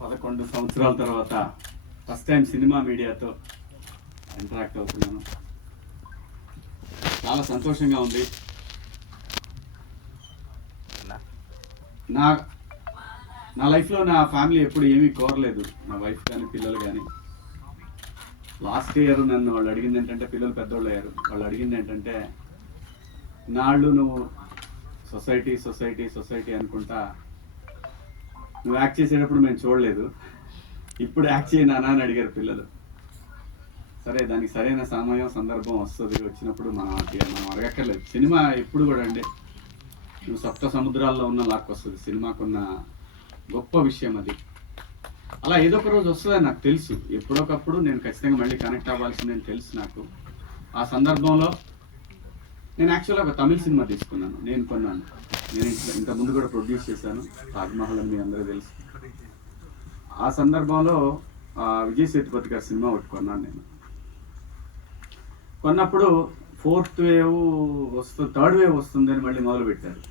11 సంవత్సరాల తర్వాత first time cinema మీడియాతో ఇంటరాక్ట్ అవుతున్నాను. చాలా సంతోషంగా ఉంది. నా నా లైఫ్లో నా ఫ్యామిలీ ఎప్పుడు ఏమీ కోరలేదు, నా వైఫ్ కానీ పిల్లలు కానీ. లాస్ట్ ఇయర్ నన్ను వాళ్ళు అడిగింది ఏంటంటే, పిల్లలు పెద్దోళ్ళు అయ్యారు, వాళ్ళు అడిగింది ఏంటంటే, నాళ్ళు నువ్వు సొసైటీ సొసైటీ సొసైటీ అనుకుంటా నువ్వు యాక్ట్ చేసేటప్పుడు మేము చూడలేదు, ఇప్పుడు యాక్ట్ చేయనా అని అడిగారు పిల్లలు. సరే, దానికి సరైన సమయం సందర్భం వస్తుంది, వచ్చినప్పుడు మనం అడగక్కర్లేదు. సినిమా ఎప్పుడు కూడా అండి, నువ్వు సప్త సముద్రాల్లో ఉన్న లాక్కొస్తుంది. సినిమాకున్న గొప్ప విషయం అది. అలా ఏదో ఒక రోజు వస్తుందని నాకు తెలుసు. ఎప్పుడొకప్పుడు నేను ఖచ్చితంగా మళ్ళీ కనెక్ట్ అవ్వాల్సిందని తెలుసు నాకు. ఆ సందర్భంలో నేను యాక్చువల్గా ఒక తమిళ సినిమా తీసుకున్నాను, నేను కొన్నాను. నేను ఇంతకుముందు కూడా ప్రొడ్యూస్ చేశాను, తాజ్మహల్ అని మీ అందరూ తెలుసు. ఆ సందర్భంలో విజయ్ సేతుపతి గారి సినిమా ఒకటి కొన్నాను నేను. కొన్నప్పుడు ఫోర్త్ వేవ్ వస్తుంది, థర్డ్ వేవ్ వస్తుంది అని మళ్ళీ మొదలుపెట్టారు.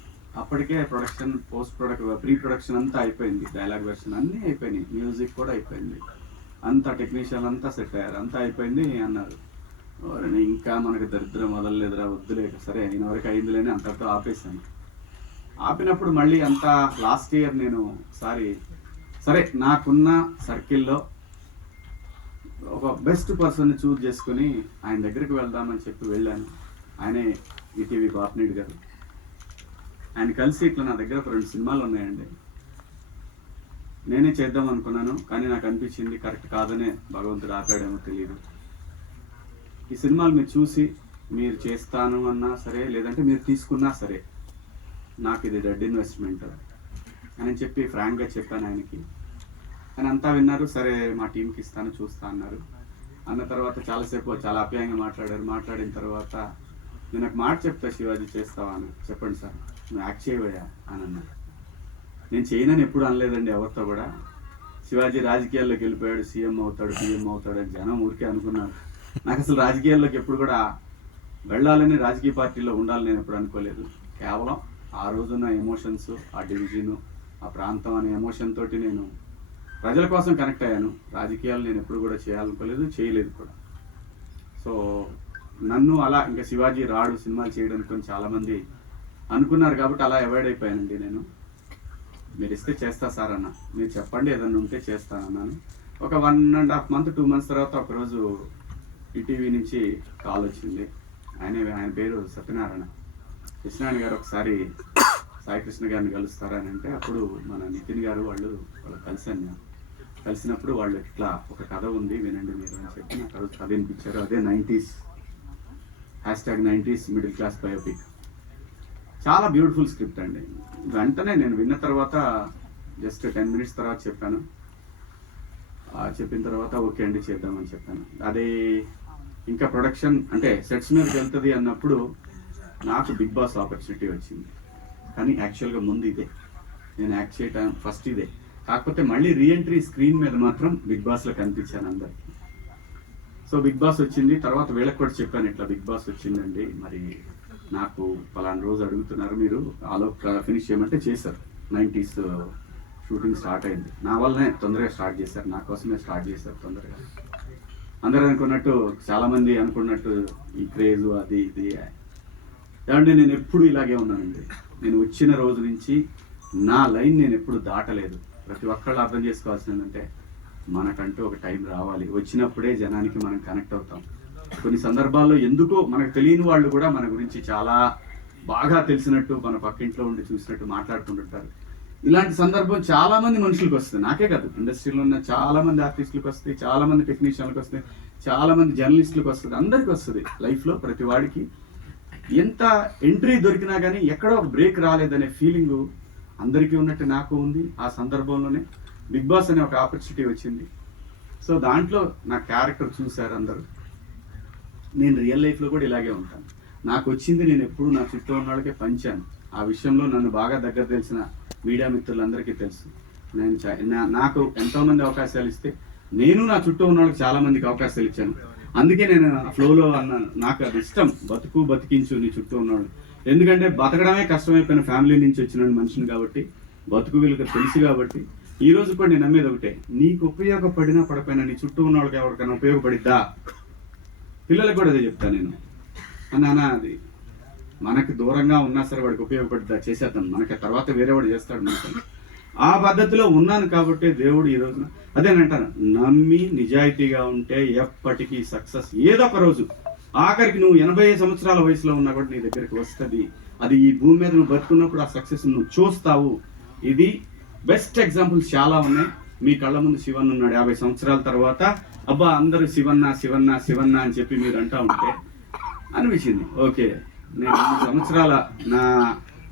అప్పటికే ప్రొడక్షన్, పోస్ట్ ప్రీ ప్రొడక్షన్ అంతా అయిపోయింది, డైలాగ్ వెర్షన్ అన్నీ అయిపోయినాయి, మ్యూజిక్ కూడా అయిపోయింది, అంతా టెక్నీషియన్ అంతా సెట్ అయ్యారు, అంతా అయిపోయింది అన్నారు. ఇంకా మనకి దరిద్రం మొదలలేదురా, వద్దులేక సరే అయిన వరకు అయిందిలేని అంతటితో ఆపేశాను. ఆపినప్పుడు మళ్ళీ అంతా లాస్ట్ ఇయర్ నేను సరే నాకున్న సర్కిల్లో ఒక బెస్ట్ పర్సన్ని చూజ్ చేసుకుని ఆయన దగ్గరికి వెళ్దామని చెప్పి వెళ్ళాను. ఆయనే ఈటీవీ బాపినీడు గారు. ఆయన కలిసి ఇట్లా నా దగ్గర ఒక 2 సినిమాలు ఉన్నాయండి, నేనే చేద్దాం అనుకున్నాను, కానీ నాకు అనిపించింది కరెక్ట్ కాదనే భగవంతుడు ఆపాడేమో తెలియదు. ఈ సినిమాలు మీరు చూసి మీరు చేస్తాను అన్నా సరే, లేదంటే మీరు తీసుకున్నా సరే, నాకు ఇది డెడ్ ఇన్వెస్ట్మెంట్ అని చెప్పి ఫ్రాంక్గా చెప్పాను ఆయనకి. ఆయన అంతా విన్నారు, సరే మా టీంకి ఇస్తాను చూస్తా అన్నారు. అన్న తర్వాత చాలాసేపు చాలా ఆప్యాయంగా మాట్లాడారు. మాట్లాడిన తర్వాత నేను నాకు మాట చెప్తా, శివాజీ చేస్తావా అని. చెప్పండి సార్, నువ్వు యాక్ట్ చేయవయ్యా అని అన్నారు. నేను చేయనని ఎప్పుడు అనలేదండి ఎవరితో కూడా. శివాజీ రాజకీయాల్లోకి వెళ్ళిపోయాడు, సీఎం అవుతాడు, పిఎం అవుతాడు అని జనం ఊరికే అనుకున్నారు. నాకు అసలు రాజకీయాల్లోకి ఎప్పుడు కూడా వెళ్ళాలని, రాజకీయ పార్టీలో ఉండాలని నేను ఎప్పుడు అనుకోలేదు. కేవలం ఆ రోజున ఎమోషన్స్, ఆ డివిజను, ఆ ప్రాంతం అనే ఎమోషన్ తోటి నేను ప్రజల కోసం కనెక్ట్ అయ్యాను. రాజకీయాలు నేను ఎప్పుడు కూడా చేయాలనుకోలేదు, చేయలేదు కూడా. సో నన్ను అలా ఇంకా శివాజీ రాడు సినిమాలు చేయడానికి అని చాలామంది అనుకున్నారు కాబట్టి అలా అవాయిడ్ అయిపోయానండి నేను. మీరు ఇస్తే చేస్తా సార్ అన్న, మీరు చెప్పండి ఏదన్నా ఉంటే చేస్తానన్నాను. ఒక 1.5 month 2 months తర్వాత ఒకరోజు ఈటీవీ నుంచి కాల్ వచ్చింది. ఆయన పేరు సత్యనారాయణ గారు. ఒకసారి సాయి కృష్ణ గారిని కలుస్తారా అని అంటే, అప్పుడు మన నితిన్ గారు వాళ్ళు కలిసాను నేను. కలిసినప్పుడు వాళ్ళు ఇట్లా ఒక కథ ఉంది వినండి మీరు అని చెప్పి నాకు కథ వినిపించారు. అదే 90s #90s middle class biopic. చాలా బ్యూటిఫుల్ స్క్రిప్ట్ అండి. వెంటనే నేను విన్న తర్వాత జస్ట్ 10 minutes తర్వాత చెప్పాను. చెప్పిన తర్వాత ఓకే అండి చేద్దామని చెప్పాను. అది ఇంకా ప్రొడక్షన్ అంటే సెట్స్ మీదకి వెళ్తుంది అన్నప్పుడు నాకు బిగ్ బాస్ ఆపర్చునిటీ వచ్చింది. కానీ యాక్చువల్గా ముందు ఇదే నేను యాక్ట్ చేయటం ఫస్ట్ ఇదే. కాకపోతే మళ్ళీ రీఎంట్రీ స్క్రీన్ మీద మాత్రం బిగ్ బాస్లో కనిపించాను అందరికి. సో బిగ్ బాస్ వచ్చింది తర్వాత వీళ్ళకి కూడా చెప్పాను, ఇట్లా బిగ్ బాస్ వచ్చిందండి, మరి నాకు పలానా రోజు అడుగుతున్నారు, మీరు ఆలో ఫినిష్ చేయమంటే చేశారు. 90s షూటింగ్ స్టార్ట్ అయింది. నా వల్లనే తొందరగా స్టార్ట్ చేశారు, నా కోసమే స్టార్ట్ చేశారు తొందరగా. అందరూ అనుకున్నట్టు, చాలామంది అనుకున్నట్టు ఈ క్రేజు అది ఇది ఏమంటే నేను ఎప్పుడు ఇలాగే ఉన్నానండి. నేను వచ్చిన రోజు నుంచి నా లైన్ నేను ఎప్పుడు దాటలేదు. ప్రతి ఒక్కళ్ళు అర్థం చేసుకోవాల్సింది ఏంటంటే, మనకంటూ ఒక టైం రావాలి, వచ్చినప్పుడే జనానికి మనం కనెక్ట్ అవుతాం. కొన్ని సందర్భాల్లో ఎందుకో మనకు తెలియని వాళ్ళు కూడా మన గురించి చాలా బాగా తెలిసినట్టు, మన పక్కింట్లో ఉండి చూసినట్టు మాట్లాడుకుంటుంటారు. ఇలాంటి సందర్భం చాలా మంది మనుషులకు వస్తుంది, నాకే కాదు, ఇండస్ట్రీలో ఉన్న చాలా మంది ఆర్టిస్టులకు వస్తాయి, చాలా మంది టెక్నీషియన్లకు వస్తాయి, చాలా మంది జర్నలిస్టులకు వస్తుంది, అందరికీ వస్తుంది. లైఫ్లో ప్రతి వాడికి ఎంత ఎంట్రీ దొరికినా కానీ ఎక్కడో ఒక బ్రేక్ రాలేదనే ఫీలింగు అందరికీ ఉన్నట్టు నాకు ఉంది. ఆ సందర్భంలోనే బిగ్ బాస్ అనే ఒక ఆపర్చునిటీ వచ్చింది. సో దాంట్లో నా క్యారెక్టర్ చూశారు అందరూ. నేను రియల్ లైఫ్లో కూడా ఇలాగే ఉంటాను. నాకు వచ్చింది నేను ఎప్పుడు నా చుట్టూ ఉన్న వాళ్ళకే పంచాను. ఆ విషయంలో నన్ను బాగా దగ్గర తెలిసిన మీడియా మిత్రులందరికీ తెలుసు. నాకు ఎంతోమంది అవకాశాలు ఇస్తే నేను నా చుట్టూ ఉన్న వాళ్ళకి చాలామందికి అవకాశాలు ఇచ్చాను. అందుకే నేను ఫ్లోలో అన్నాను, నాకు అది ఇష్టం, బతికించు నీ చుట్టూ ఉన్నవాళ్ళు. ఎందుకంటే బతకడమే కష్టమైపోయిన ఫ్యామిలీ నుంచి వచ్చిన మనిషిని కాబట్టి, బతుకు వీళ్ళకి తెలుసు కాబట్టి ఈ రోజు కూడా నేను నమ్మేది ఒకటే, నీకు ఉపయోగపడినా పడపోయినా నీ చుట్టూ ఉన్న వాళ్ళకి ఎవరికైనా ఉపయోగపడిద్దా? పిల్లలకు కూడా అదే చెప్తాను నేను. నాన్న అది మనకి దూరంగా ఉన్నా సరే వాడికి ఉపయోగపడిద్దా, చేసేద్దాం, మనకి తర్వాత వేరే వాడు చేస్తాడు మనకి. ఆ పద్ధతిలో ఉన్నాను కాబట్టి దేవుడు ఈ రోజున అదేనంటాను, నమ్మి నిజాయితీగా ఉంటే ఎప్పటికీ సక్సెస్ ఏదో ఒక రోజు, ఆఖరికి నువ్వు 80 సంవత్సరాల వయసులో ఉన్నా కూడా నీ దగ్గరికి వస్తుంది. అది ఈ భూమి మీద నువ్వు బతుకున్నప్పుడు ఆ సక్సెస్ నువ్వు చూస్తావు. ఇది బెస్ట్ ఎగ్జాంపుల్స్ చాలా ఉన్నాయి. మీ కళ్ళ ముందు శివన్ ఉన్నాడు 50 సంవత్సరాల తర్వాత. అబ్బా అందరూ శివన్న శివన్న శివన్న అని చెప్పి మీరు అంటా ఉంటే అనిపించింది, ఓకే నేను 2 సంవత్సరాల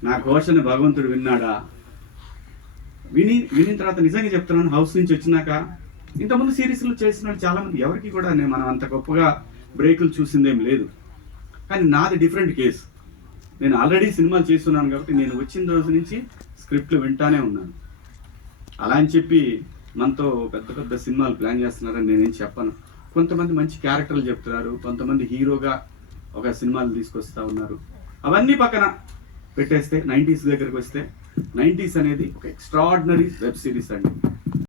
నా ఘోషని భగవంతుడు విన్నాడా? వినిన తర్వాత నిజంగా చెప్తున్నాను, హౌస్ నుంచి వచ్చినాక ఇంతకుముందు సిరీస్లు చేసిన చాలా మంది ఎవరికి కూడా మనం అంత గొప్పగా బ్రేకులు చూసిందేం లేదు. కానీ నాది డిఫరెంట్ కేసు. నేను ఆల్రెడీ సినిమాలు చేస్తున్నాను కాబట్టి నేను వచ్చిన రోజు నుంచి స్క్రిప్ట్లు వింటానే ఉన్నాను. అలా అని చెప్పి మనతో పెద్ద పెద్ద సినిమాలు ప్లాన్ చేస్తున్నారని నేనేం చెప్పను. కొంతమంది మంచి క్యారెక్టర్లు చెప్తున్నారు, కొంతమంది హీరోగా ఒక సినిమాలు తీసుకొస్తా ఉన్నారు. అవన్నీ పక్కన పెట్టేస్తే 90s దగ్గరికి వస్తే 90s అనేది ఒక ఎక్స్ట్రాడినరీ వెబ్ సిరీస్ అండి.